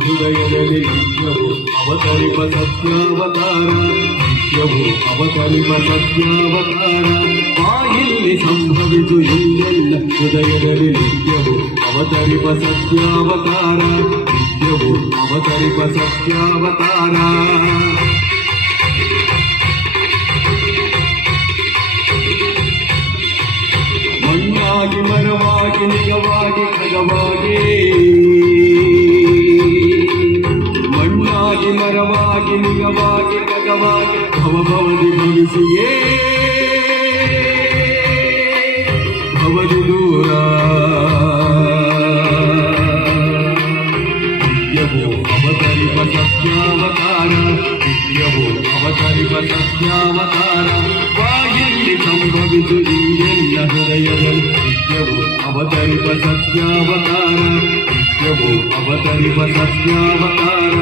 ಹೃದಯದಲ್ಲಿ ನಿತ್ಯವೂ ಅವತರಿಪ ಸತ್ಯಾವತಾರ ನಿತ್ಯವೂ ಅವತರಿಪ ಸತ್ಯಾವತಾರ ಬಾಯಲ್ಲಿ ಸಂಭವಿಸು ಎಲ್ಲೆಲ್ಲ ಹೃದಯದಲ್ಲಿ ನಿತ್ಯವೂ ಅವತರಿಪ ಸತ್ಯಾವತಾರ ನಿತ್ಯವೂ ಅವತರಿಪ ಸತ್ಯಾವತಾರ ಮಣ್ಣಾಗಿ ಮರವಾಗಿ ನಿಜವಾಗಿ ಖಗವಾಗಿ ಮಣ್ಣಾಗಿ ಮರವಾಗಿ ನಿಜವಾಗಿ ಖಗವಾಗಿ ಭವಭವದಿ ಭವಿಸಿಯೇ ಭವದಿ ದೂರ ನಿತ್ಯವೂ ಅವತರಿಪ ಸತ್ಯಾವತಾರ ನಿತ್ಯವೂ ಅವತರಿಪ ಸತ್ಯಾವತಾರ ಬಾಯಲ್ಲಿ ಸಂಭವಿಸು ಹಿಂಗೆಲ್ಲ ಹೃದಯದಲ್ಲಿ ನಿತ್ಯವೂ ಅವತರಿಪ ಸತ್ಯಾವತಾರ ನಿತ್ಯವೂ ಅವತರಿಪ ಸತ್ಯಾವತಾರ